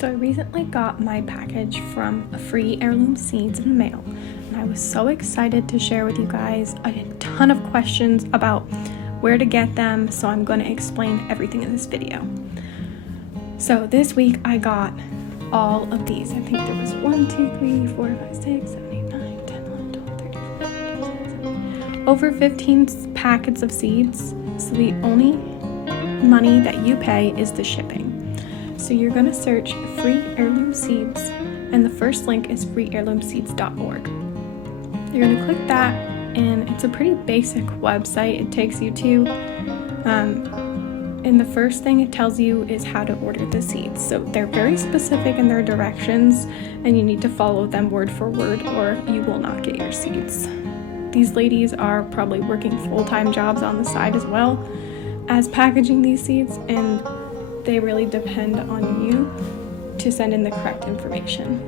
So I recently got my package from free heirloom seeds in the mail, and I was so excited to share with you guys. I had a ton of questions about where to get them, so I'm going to explain everything in this video. So this week I got all of these. I think there was 1, 2, 3, 4, 5, 6, 7, 8, 9, 10, 11, 12, 13, 14, 15, 16, 17. Over 15 packets of seeds. So the only money that you pay is the shipping. So you're going to search free heirloom seeds, and the first link is freeheirloomseeds.org. You're going to click that, and it's a pretty basic website. It takes you to, and the first thing it tells you is how to order the seeds. So they're very specific in their directions, and you need to follow them word for word or you will not get your seeds. These ladies are probably working full-time jobs on the side as well as packaging these seeds, and they really depend on you to send in the correct information.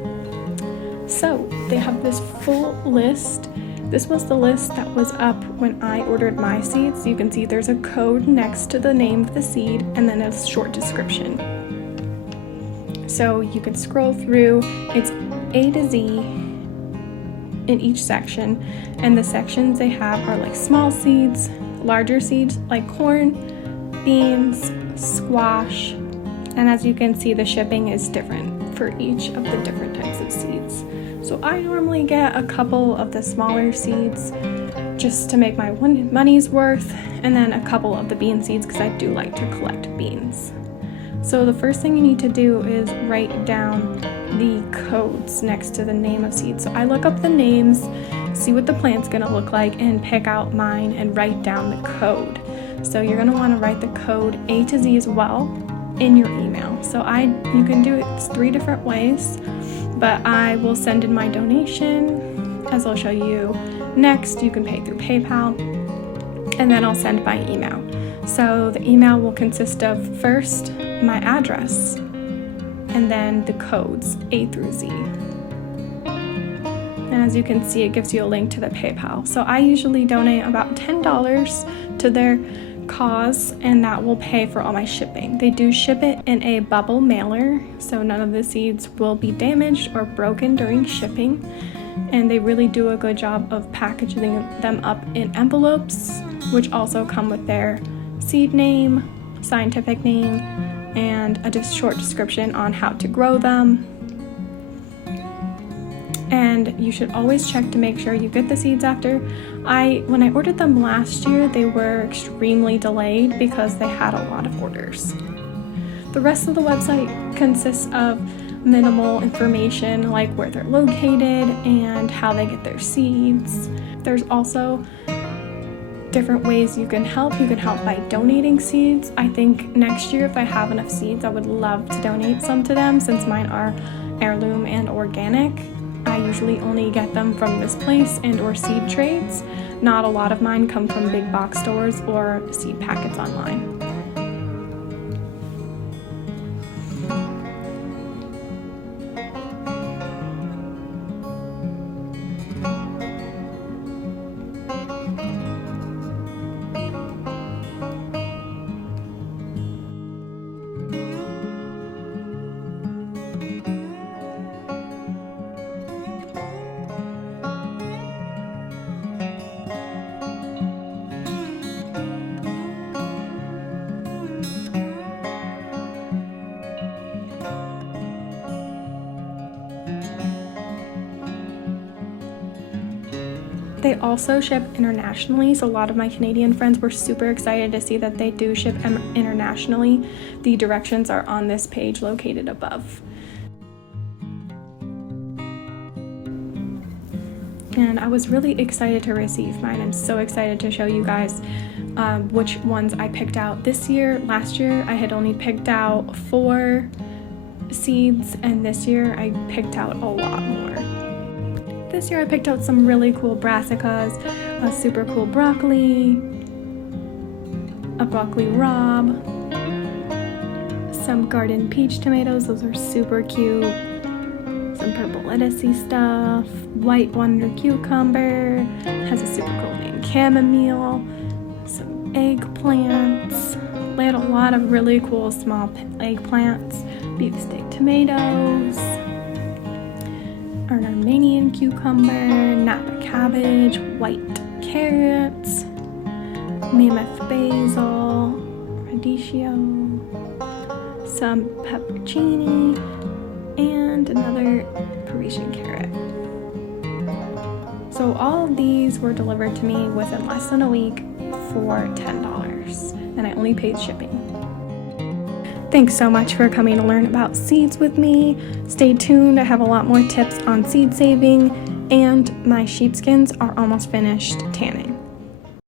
So they have this full list. This was the list that was up when I ordered my seeds. You can see there's a code next to the name of the seed and then a short description. So you can scroll through. It's A to Z in each section, and the sections they have are like small seeds, larger seeds like corn, beans, squash, and as you can see, the shipping is different for each of the different types of seeds. So I normally get a couple of the smaller seeds just to make my money's worth, and then a couple of the bean seeds because I do like to collect beans. So the first thing you need to do is write down the codes next to the name of seeds. So I look up the names, see what the plant's gonna look like, and pick out mine and write down the code. So you're going to want to write the code A to Z as well in your email. So you can do it 3 different ways, but I will send in my donation, as I'll show you next. You can pay through PayPal, and then I'll send by email. So the email will consist of first my address, and then the codes A through Z. And as you can see, it gives you a link to the PayPal. So I usually donate about $10 to their cause, and that will pay for all my shipping. They do ship it in a bubble mailer, so none of the seeds will be damaged or broken during shipping. And they really do a good job of packaging them up in envelopes, which also come with their seed name, scientific name, and a short description on how to grow them. And you should always check to make sure you get the seeds after. When I ordered them last year, they were extremely delayed because they had a lot of orders. The rest of the website consists of minimal information like where they're located and how they get their seeds. There's also different ways you can help. You can help by donating seeds. I think next year, if I have enough seeds, I would love to donate some to them since mine are heirloom and organic. I usually only get them from this place and or seed trades. Not a lot of mine come from big box stores or seed packets online. They also ship internationally, so a lot of my Canadian friends were super excited to see that they do ship internationally. The directions are on this page located above. And I was really excited to receive mine. I'm so excited to show you guys which ones I picked out this year. Last year I had only picked out 4 seeds, and this year I picked out a lot more. This year I picked out some really cool brassicas, a super cool broccoli, a broccoli rabe, some garden peach tomatoes, those are super cute, some purple lettucey stuff, white wonder cucumber, has a super cool name, chamomile, some eggplants, They had a lot of really cool small eggplants, beefsteak tomatoes, an Armenian cucumber, Napa cabbage, white carrots, mammoth basil, radicchio, some peppercini, and another Parisian carrot. So all of these were delivered to me within less than a week for $10, and I only paid shipping. Thanks so much for coming to learn about seeds with me. Stay tuned, I have a lot more tips on seed saving, and my sheepskins are almost finished tanning.